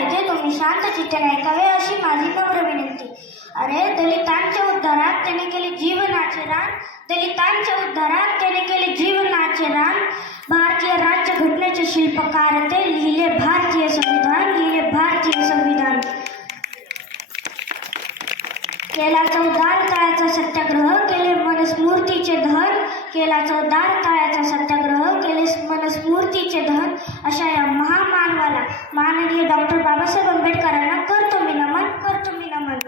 पाहिजे. तुम्ही शांत चित्ताने ऐकावे अशी माझी नम्र विनंती. अरे दलितांच्या उद्धारात त्याने केले जीवनाचे रान. दलितांच्या उद्धारात त्याने केले जीवनाचे रान. भारतीय राज्य घटनेचे शिल्पकार ते लिहिले भारतीय संविधान लिहिले भारतीय संविधान. केला चौदार तळ्याचा सत्याग्रह केले मनस्मूर्तीचे दहन केला चौदार तळ्याचा सत्याग्रह केले मनस्मूर्तीचे दहन अशा माननीय डॉक्टर बाबासाहेब आंबेडकरांना करतो मी नमन करतो मी नमन.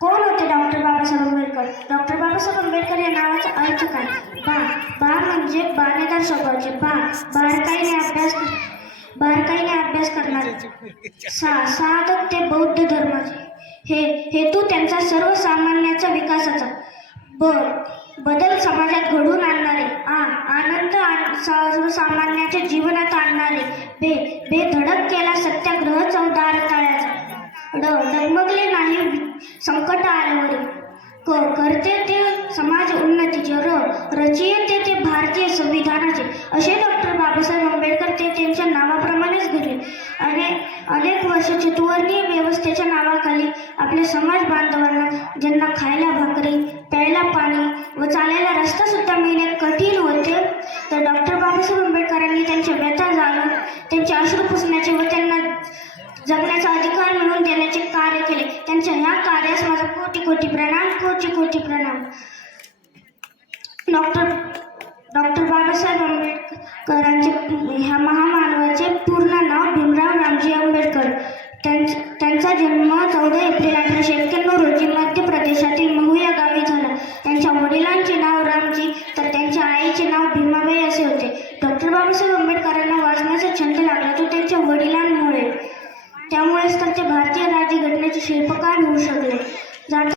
कोण होते डॉक्टर बाबासाहेब आंबेडकर? डॉक्टर बाबासाहेब आंबेडकर या नावाचा अर्थ काय बा बा म्हणजे बाणेदार स्वभावचे. बा बारकाईने अभ्यास बारकाईने अभ्यास करणारे. सा साधक ते बौद्ध धर्माचे. हे हेतू त्यांचा सर्वसामान्याचा विकासाचा. ब बदल समाजात घडून आणणार. सर्वसामान्याच्या जीवनात आणणारे बे बेधडक केला सत्याग्रह चौदार तळ्याचा. ड डगमगले नाही संकट आल्यावर क करते ते समाज उन्नतीचे. र रचयिते ते भारतीय संविधानाचे. असे डॉक्टर बाबासाहेब आंबेडकर ते त्यांच्या नावाप्रमाणेच घडले. आणि अनेक वर्ष चितुवर्णीय व्यवस्थेच्या नावाखाली आपल्या समाज बांधवांना ज्यांना खायला भाकरी प्यायला पाणी व चालायला रस्ता सुद्धा मिळणे कठीण होते तर डॉक्टर बाबासाहेब आंबेडकरांनी त्यांच्या व्यथा जाणून त्यांचे अश्रू पुसण्याचे व त्यांना जगण्याचा अधिकार मिळवून देण्याचे कार्य केले त्यांच्या ह्या कार्यास माझा कोटी कोटी प्रणाम कोटी कोटी प्रणाम. डॉक्टर डॉक्टर बाबासाहेब आंबेडकरांचे ह्या महामानवाचे पूर्ण नाव भीमराव रामजी आंबेडकर. त्यांचा जन्म चौदा एप्रिल अठराशे एक्क्याण्णव रोजी मध्य प्रदेशातील महू या गावी झाला. त्यांच्या वडिलांचे नाव रामजी तर त्यांच्या आईचे नाव भीमाबाई असे होते. डॉक्टर बाबासाहेब आंबेडकरांना वाचण्याचा छंद लागला त्यामुळेच त्यांचे भारतीय भारतीय राज्यघटनेचे शिल्पकार होऊ शकले. जात